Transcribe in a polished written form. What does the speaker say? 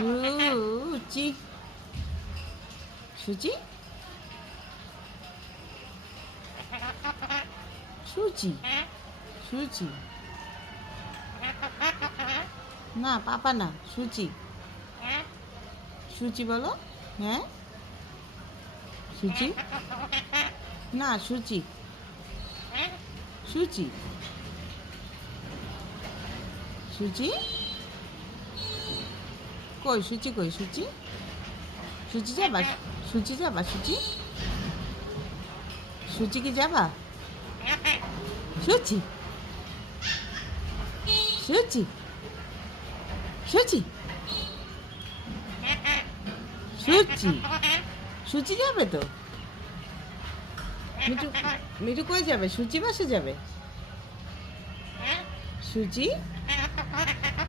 সুচি সুচি সুচি সুচি না পাপা না সুচি সুচি বলো হ্যাঁ সুচি না সুচি সুচি সুচি কই সুচি কই সুচি সুচি যাবা সুচি যাবা সুচি সুচি কি যাবা সুচি সুচি সুচি সুচি সুচি যাবে তো মিঠু মিঠু কই যাবে সুচি বাসে যাবে সুচি